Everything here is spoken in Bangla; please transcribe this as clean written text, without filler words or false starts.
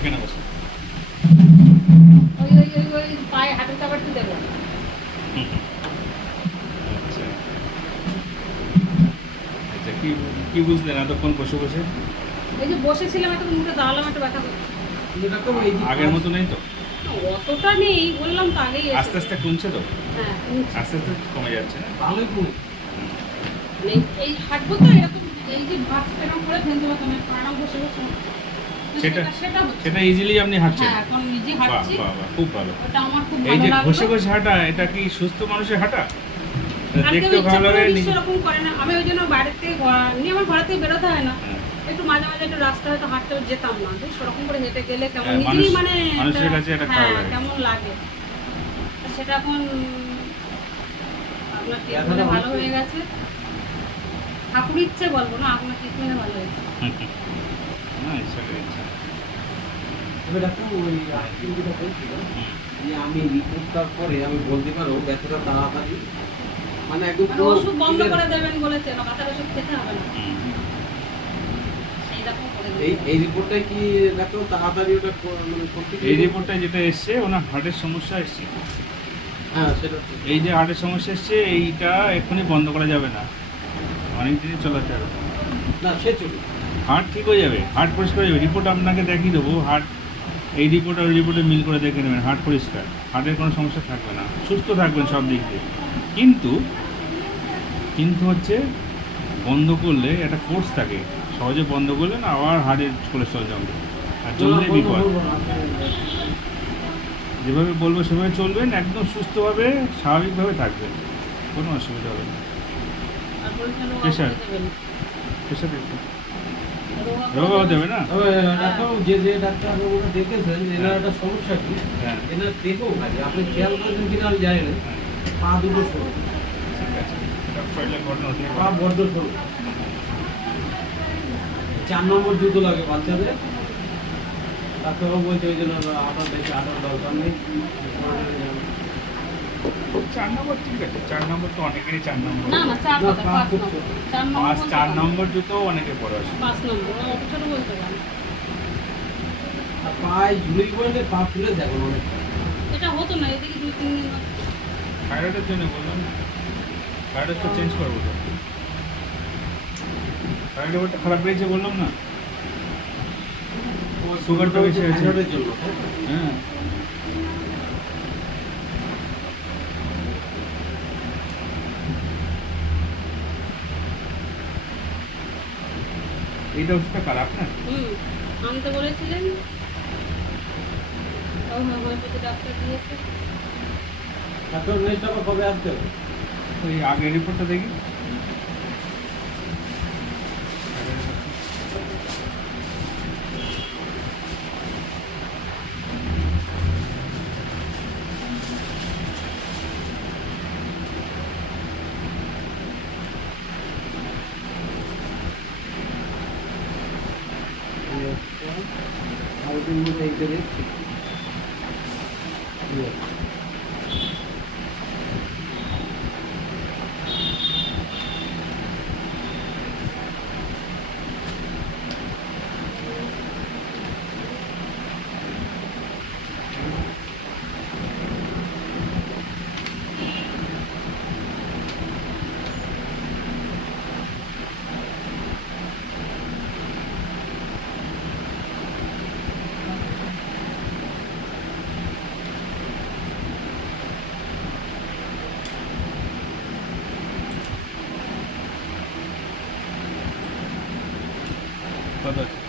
এখানে বসে। ওই ওই ওই ওই পায়ে হাঁটুর কাপড়টা দেবো। আচ্ছা আচ্ছা, কি কি বুঝলেন এতক্ষণ বসে বসে? এই যে বসেছিলাম এতক্ষণ মুখে দাঁড়ালাম একটা ব্যথা করছে। আগের মতো নেই তো? অতটা নেই, বললাম তো আগেই এসে। আস্তে আস্তে কমছে তো? হ্যাঁ কমছে। আস্তে আস্তে কমে যাচ্ছে না? ভালোই কমে। মানে এই হাঁটবো তো এরকম, এই যে ভাত এরকম করে ফেলতে পারতাম না, আরাম বসে বসে। সেটা সেটা হচ্ছে। সেটা ইজিলি আপনি হাঁটছেন? হ্যাঁ এখন নিজে বাহ হাঁটছি। বাহ বাহ, খুব ভালো। ওটা আমার খুব এই ভালো যে লাগলো। ঘষে ঘষে হাঁটা, এটা কি সুস্থ মানুষের হাঁটা? আর কেউ দেখতে ইচ্ছা ভালো করে লাগে নিশ্চয় ওরকম করে না। আমি ওই জন্য বাইরের থেকে নিয়ে আমার ঘর থেকে বেরোতে হয় না। হ্যাঁ। একটু মাঝে মাঝে একটু রাস্তা হয়তো হাঁটতেও যেতাম না, বেশ ওরকম করে হেঁটে গেলে কেমন হ্যাঁ, নিজেরই মানে মানুষের একটা- কাছে একটা হ্যাঁ ভালো লাগে। কেমন লাগে। তা সেটা এখন আপনার ট্রিটমেন্টে ভালো হয়ে গেছে। ঠাকুর ইচ্ছে বলবো না, আপনার ট্রিটমেন্টে ভালো হয়েছে। না, ঈশ্বরের ইচ্ছা। এবার ডাক্তার ওই আইসিইউ যেটা বলছিল যে আমি রিপোর্টটার পরে আমি বলতে পারবো ব্যথাটা তাড়াতাড়ি মানে একদম মানে পুরো ওষুধ বন্ধ clear- করে দেবেন বলেছে, লাগাতার ওষুধ খেতে হবে না। হুম। সেইরকম করে এই দেবেন। এই রিপোর্টটাই কি ডাক্তার তাড়াতাড়ি ওটা মানে করতে এই রিপোর্টটা যেটা এসছে, ওনার হার্টের সমস্যা এসছে। হ্যাঁ সেটা তো। এই যে হার্টের সমস্যা এসছে, এইটা এক্ষুনি বন্ধ করা যাবে না, অনেক দিনই চলাতে হবে। না সে চলবে। হার্ট ঠিক হয়ে যাবে, হার্ট পরিষ্কার হয়ে যাবে। রিপোর্ট আপনাকে দেখিয়ে দেবো, হার্ট এই রিপোর্ট আর ওই রিপোর্টে মিল করে দেখে নেবেন, হার্ট পরিষ্কার, হার্টের কোনো সমস্যা থাকবে না, সুস্থ থাকবেন সব দিক দিয়ে। কিন্তু কিন্তু হচ্ছে বন্ধ করলে একটা কোর্স থাকে, সহজে বন্ধ করলে না আবার হার্টের কোলেস্ট্রল জমবে, আর জমলে বিপদ। যেভাবে বলবো সেভাবে চলবেন, একদম সুস্থভাবে স্বাভাবিকভাবে থাকবেন, কোনো অসুবিধা হবে না। আর বলছেন রোগা প্রেশার? করে দেবেন। প্রেশার দেখুন, রোগা করে রোগও দেবেন। দেবে না? তবে ডাক্তার যে যে ডাক্তারবাবুরা দেখেছেন এনার একটা সমস্যা কি হ্যাঁ, এনার দেহও ভারী আপনি খেয়াল করেছেন কিনা আমি জানি না হ্যাঁ, পা দুটো সরু ঠিক আছে। এটা শরীরের ঘটনা হতে পা পারে। বড্ড সরু 4 নম্বর জুতো লাগে বাচ্চাদের ডাক্তারবাবু বলছে ওই জন্য আপনার বেশি আটার দরকার নেই 4 নম্বর ঠিক আছে, 4 নম্বর তো অনেকেরই 4 নম্বর। না না 4 না, কথা, পা 5 খুব নম্বর। ছোট। 4 নম্বর বলতে 4 পারেন। নম্বর জুতো অনেকে পরে আসে। 5 নম্বর অত ছোট বলতে পারেন। আর পায়ে ঝুলি পড়লে পা ফুলে যাবে অনেক এটা হতো না, এদিকে 2-3 দিন হতো। থাইরয়েডের জন্য বললাম, থাইরয়েড তো চেঞ্জ করবো তো। থাইরয়েড লেভেলটা খারাপ হয়েছে বললাম না, সুগারটা বেশি হয়েছে। থাইরয়েডের জন্য হ্যাঁ, এইটা ওষুধটা খারাপ না? আনতে বলেছিলেন, হোমিওপ্যাথি ডাক্তার দিয়েছে। ডাক্তার নেক্সট আবার কবে আসতে হবে ওই আগের রিপোর্টটা দেখি। আর দিন মধ্যে এইটা দেখছি কত আছে?